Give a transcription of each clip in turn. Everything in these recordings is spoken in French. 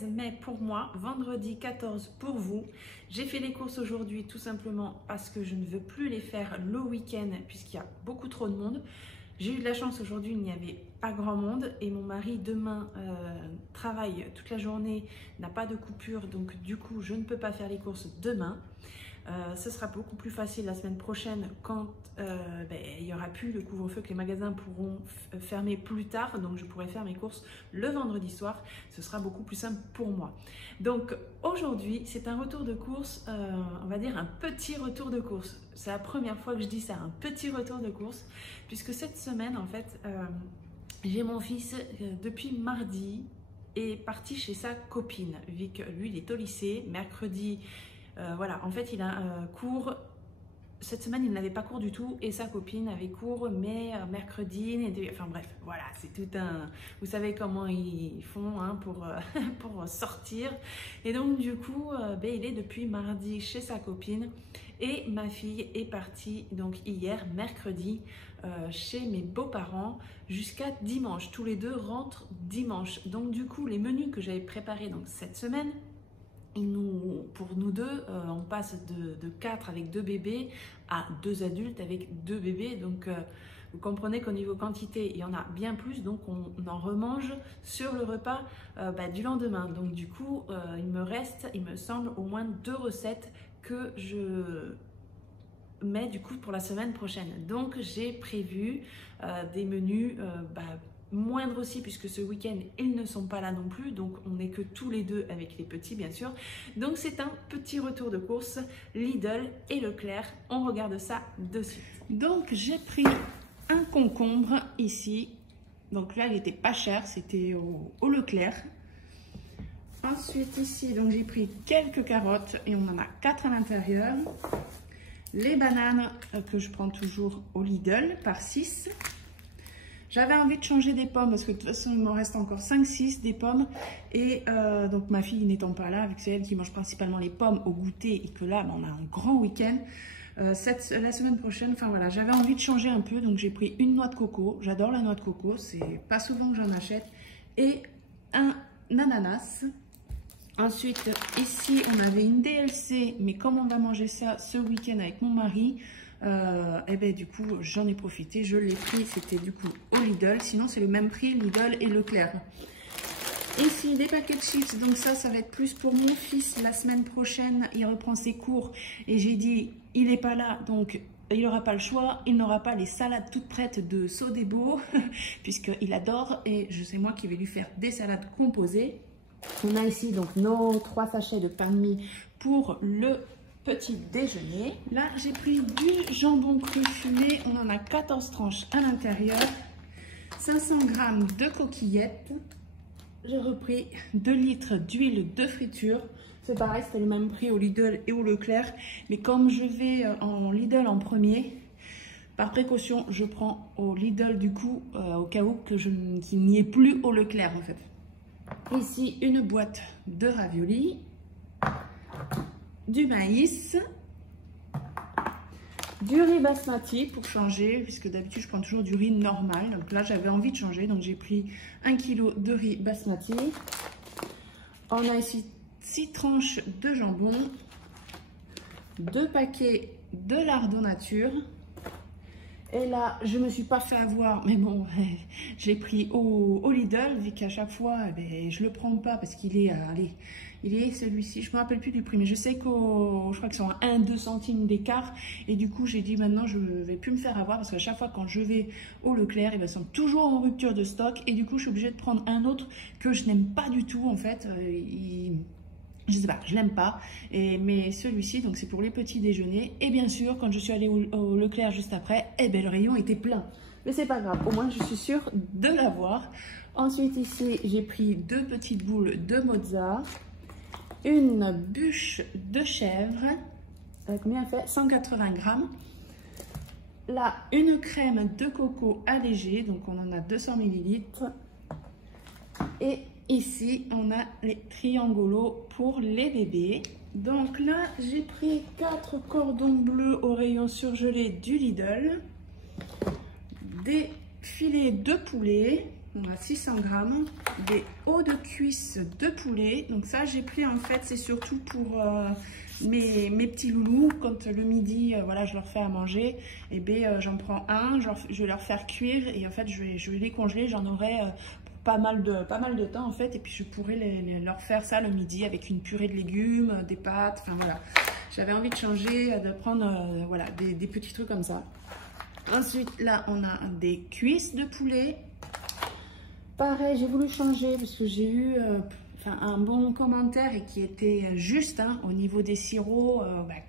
13 mai pour moi, vendredi 14 pour vous. J'ai fait les courses aujourd'hui tout simplement parce que je ne veux plus les faire le week-end puisqu'il y a beaucoup trop de monde. J'ai eu de la chance aujourd'hui, il n'y avait pas grand monde et mon mari demain travaille toute la journée, n'a pas de coupure, donc du coup je ne peux pas faire les courses demain. Ce sera beaucoup plus facile la semaine prochaine quand il n'y aura plus le couvre-feu, que les magasins pourront fermer plus tard, donc je pourrai faire mes courses le vendredi soir. Ce sera beaucoup plus simple pour moi. Donc aujourd'hui c'est un retour de course, on va dire un petit retour de course. C'est la première fois que je dis ça, un petit retour de course, puisque cette semaine en fait j'ai mon fils depuis mardi est parti chez sa copine, vu que lui il est au lycée. Mercredi voilà, en fait il a cours, cette semaine il n'avait pas cours du tout et sa copine avait cours mais mercredi, enfin bref, voilà, c'est tout un, vous savez comment ils font hein, pour sortir. Et donc du coup il est depuis mardi chez sa copine et ma fille est partie donc hier mercredi chez mes beaux-parents jusqu'à dimanche. Tous les deux rentrent dimanche. Donc du coup les menus que j'avais préparés donc cette semaine, pour nous deux, on passe de 4 avec 2 bébés à 2 adultes avec 2 bébés. Donc, vous comprenez qu'au niveau quantité, il y en a bien plus. Donc, on en remange sur le repas du lendemain. Donc, du coup, il me reste, il me semble, au moins 2 recettes que je mets du coup pour la semaine prochaine. Donc, j'ai prévu des menus moindre aussi puisque ce week-end ils ne sont pas là non plus, donc on n'est que tous les deux avec les petits bien sûr. Donc c'est un petit retour de course Lidl et Leclerc, on regarde ça de suite. Donc j'ai pris un concombre ici, donc là il était pas cher, c'était au Leclerc. Ensuite ici donc j'ai pris quelques carottes et on en a 4 à l'intérieur. Les bananes que je prends toujours au Lidl par 6. J'avais envie de changer des pommes parce que de toute façon il me reste encore 5-6 des pommes et donc ma fille n'étant pas là, vu que c'est elle qui mange principalement les pommes au goûter et que là on a un grand week-end, la semaine prochaine, enfin voilà, j'avais envie de changer un peu, donc j'ai pris une noix de coco, j'adore la noix de coco, c'est pas souvent que j'en achète, et un ananas. Ensuite ici on avait une DLC, mais comme on va manger ça ce week-end avec mon mari, du coup j'en ai profité, je l'ai pris, c'était du coup au Lidl, sinon c'est le même prix Lidl et Leclerc. Ici des paquets de chips, donc ça va être plus pour mon fils la semaine prochaine, il reprend ses cours et j'ai dit il n'est pas là donc il n'aura pas le choix, il n'aura pas les salades toutes prêtes de Sodebo puisqu'il adore, et je sais moi qui vais lui faire des salades composées. On a ici donc nos 3 sachets de pain de mie pour le petit déjeuner. Là j'ai pris du jambon cru fumé, on en a 14 tranches à l'intérieur, 500 g de coquillettes. J'ai repris 2 litres d'huile de friture, c'est pareil, c'était le même prix au Lidl et au Leclerc, mais comme je vais en Lidl en premier, par précaution je prends au Lidl du coup au cas où qu'il n'y ait plus au Leclerc en fait. Ici une boîte de raviolis, du maïs, du riz basmati pour changer, puisque d'habitude je prends toujours du riz normal, donc là j'avais envie de changer, donc j'ai pris 1 kg de riz basmati. On a ici 6 tranches de jambon, 2 paquets de lardons nature. Et là, je me suis pas fait avoir, mais bon, j'ai pris au Lidl, vu qu'à chaque fois, je le prends pas parce qu'il est, allez, il est celui-ci, je me rappelle plus du prix, mais je sais je crois qu'ils sont à 1-2 centimes d'écart. Et du coup, j'ai dit maintenant, je vais plus me faire avoir parce qu'à chaque fois, quand je vais au Leclerc, ils sont toujours en rupture de stock. Et du coup, je suis obligée de prendre un autre que je n'aime pas du tout, en fait. Je sais pas, je l'aime pas, mais celui-ci, donc c'est pour les petits déjeuners. Et bien sûr, quand je suis allée au Leclerc juste après, le rayon était plein. Mais c'est pas grave, au moins je suis sûre de l'avoir. Ensuite ici, j'ai pris 2 petites boules de mozza, une bûche de chèvre, combien elle fait? 180 grammes. Là, une crème de coco allégée, donc on en a 200 ml. Et ici, on a les triangulos pour les bébés. Donc là, j'ai pris 4 cordons bleus au rayon surgelé du Lidl, des filets de poulet, on a 600 grammes, des hauts de cuisse de poulet. Donc ça, j'ai pris en fait, c'est surtout pour mes petits loulous. Quand le midi, voilà, je leur fais à manger, et bien j'en prends un, je vais leur faire cuire et en fait, je vais les congeler. J'en aurai pas mal de temps en fait, et puis je pourrais leur faire ça le midi avec une purée de légumes, des pâtes, enfin voilà. J'avais envie de changer, de prendre voilà, des petits trucs comme ça. Ensuite, là, on a des cuisses de poulet. Pareil, j'ai voulu changer parce que j'ai eu un bon commentaire et qui était juste hein, au niveau des sirops.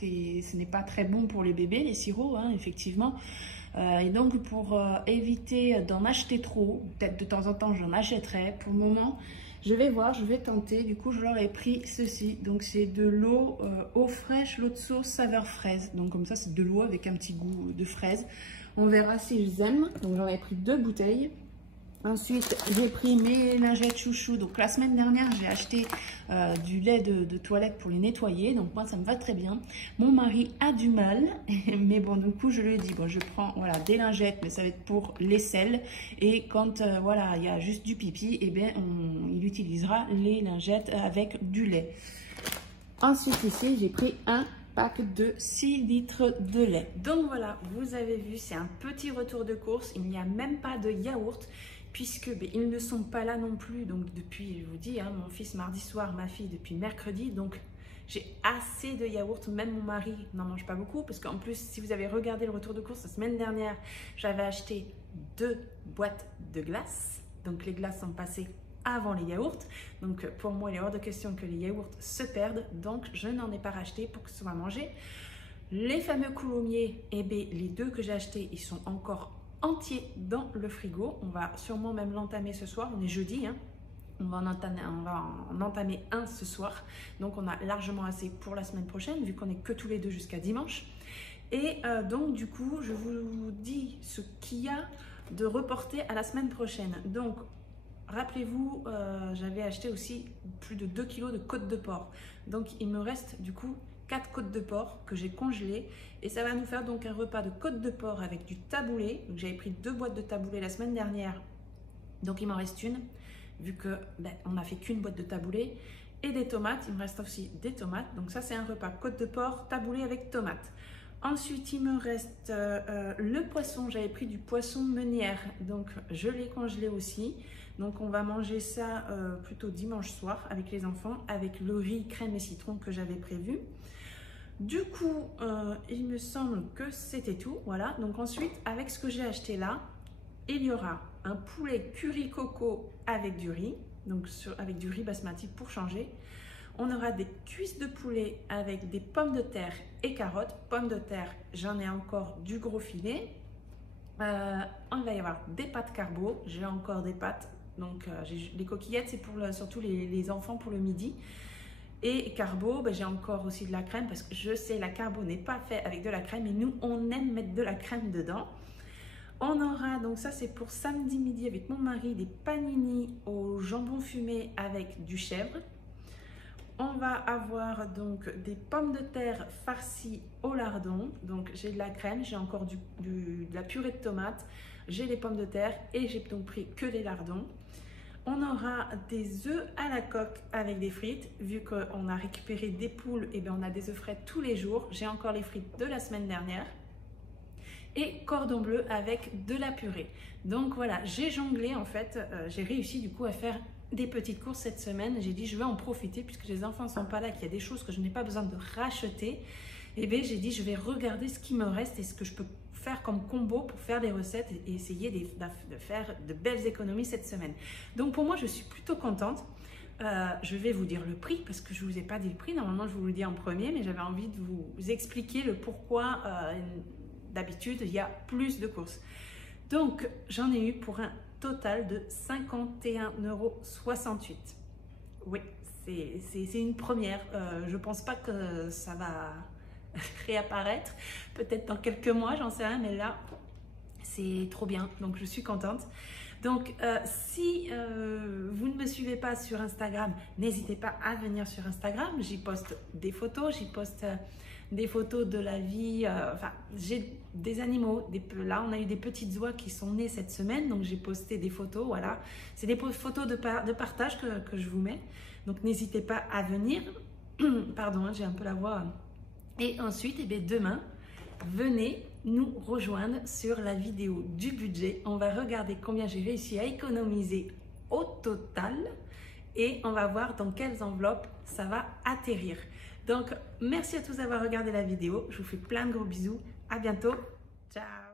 Ce n'est pas très bon pour les bébés, les sirops, hein, effectivement. Et donc, pour éviter d'en acheter trop, peut-être de temps en temps, j'en achèterai. Pour le moment, je vais voir, je vais tenter. Du coup, je leur ai pris ceci. Donc, c'est de l'eau eau fraîche, l'eau de source, saveur fraise. Donc, comme ça, c'est de l'eau avec un petit goût de fraise. On verra si je aime. Donc, j'en ai pris 2 bouteilles. Ensuite, j'ai pris mes lingettes chouchou. Donc, la semaine dernière, j'ai acheté du lait de toilette pour les nettoyer. Donc, moi, ça me va très bien. Mon mari a du mal. Mais bon, du coup, je lui ai dit, bon, je prends voilà, des lingettes, mais ça va être pour l'aisselle. Et quand, voilà, il y a juste du pipi, eh bien, il utilisera les lingettes avec du lait. Ensuite, ici, j'ai pris un pack de 6 litres de lait. Donc, voilà, vous avez vu, c'est un petit retour de course. Il n'y a même pas de yaourt, puisque ils ne sont pas là non plus. Donc depuis, je vous dis, hein, mon fils mardi soir, ma fille depuis mercredi. Donc j'ai assez de yaourt. Même mon mari n'en mange pas beaucoup. Parce qu'en plus, si vous avez regardé le retour de course la semaine dernière, j'avais acheté 2 boîtes de glace. Donc les glaces sont passées avant les yaourts. Donc pour moi, il est hors de question que les yaourts se perdent. Donc je n'en ai pas racheté pour que ce soit mangé. Les fameux coulommiers, eh bien, les 2 que j'ai achetés, ils sont encore entier dans le frigo. On va sûrement même l'entamer ce soir. On est jeudi, hein. On va en entamer un ce soir. Donc on a largement assez pour la semaine prochaine, vu qu'on est que tous les 2 jusqu'à dimanche. Et donc du coup, je vous dis ce qu'il y a de reporté à la semaine prochaine. Donc rappelez-vous, j'avais acheté aussi plus de 2 kg de côtes de porc. Donc il me reste du coup 4 côtes de porc que j'ai congelées, et ça va nous faire donc un repas de côtes de porc avec du taboulé. Donc j'avais pris 2 boîtes de taboulé la semaine dernière, donc il m'en reste une, vu que on n'a fait qu'une boîte de taboulé, et des tomates. Il me reste aussi des tomates. Donc ça, c'est un repas côte de porc taboulé avec tomates. Ensuite, il me reste le poisson. J'avais pris du poisson meunière, donc je l'ai congelé aussi. Donc on va manger ça plutôt dimanche soir avec les enfants, avec le riz crème et citron que j'avais prévu. Du coup, il me semble que c'était tout. Voilà. Donc ensuite, avec ce que j'ai acheté là, il y aura un poulet curry coco avec du riz, donc avec du riz basmati pour changer. On aura des cuisses de poulet avec des pommes de terre et carottes. Pommes de terre, j'en ai encore du gros filet. Il va y avoir des pâtes carbo. J'ai encore des pâtes. Donc les coquillettes, c'est pour surtout les enfants pour le midi. Et carbo, j'ai encore aussi de la crème, parce que je sais, la carbo n'est pas fait avec de la crème, et nous, on aime mettre de la crème dedans. On aura, donc ça c'est pour samedi midi avec mon mari, des panini au jambon fumé avec du chèvre. On va avoir donc des pommes de terre farcies au lardon. Donc j'ai de la crème, j'ai encore de la purée de tomates, j'ai les pommes de terre, et j'ai donc pris que des lardons. On aura des œufs à la coque avec des frites. Vu qu'on a récupéré des poules, et on a des œufs frais tous les jours. J'ai encore les frites de la semaine dernière. Et cordon bleu avec de la purée. Donc voilà, j'ai jonglé en fait. J'ai réussi du coup à faire des petites courses cette semaine. J'ai dit je vais en profiter puisque les enfants ne sont pas là, qu'il y a des choses que je n'ai pas besoin de racheter. Et bien j'ai dit je vais regarder ce qui me reste et ce que je peux faire comme combo pour faire des recettes et essayer de faire de belles économies cette semaine. Donc pour moi, je suis plutôt contente. Je vais vous dire le prix parce que je ne vous ai pas dit le prix. Normalement, je vous le dis en premier, mais j'avais envie de vous expliquer le pourquoi d'habitude, il y a plus de courses. Donc, j'en ai eu pour un total de 51,68 €. Oui, c'est une première. Je ne pense pas que ça va réapparaître, peut-être dans quelques mois, j'en sais rien, mais là, c'est trop bien, donc je suis contente. Donc, si vous ne me suivez pas sur Instagram, n'hésitez pas à venir sur Instagram. J'y poste des photos, j'y poste des photos de la vie. Enfin, j'ai des animaux. Là, on a eu des petites oies qui sont nées cette semaine, donc j'ai posté des photos. Voilà, c'est des photos de partage que je vous mets. Donc, n'hésitez pas à venir. Pardon, j'ai un peu la voix. Et ensuite, eh bien, demain, venez nous rejoindre sur la vidéo du budget. On va regarder combien j'ai réussi à économiser au total et on va voir dans quelles enveloppes ça va atterrir. Donc, merci à tous d'avoir regardé la vidéo. Je vous fais plein de gros bisous. À bientôt. Ciao.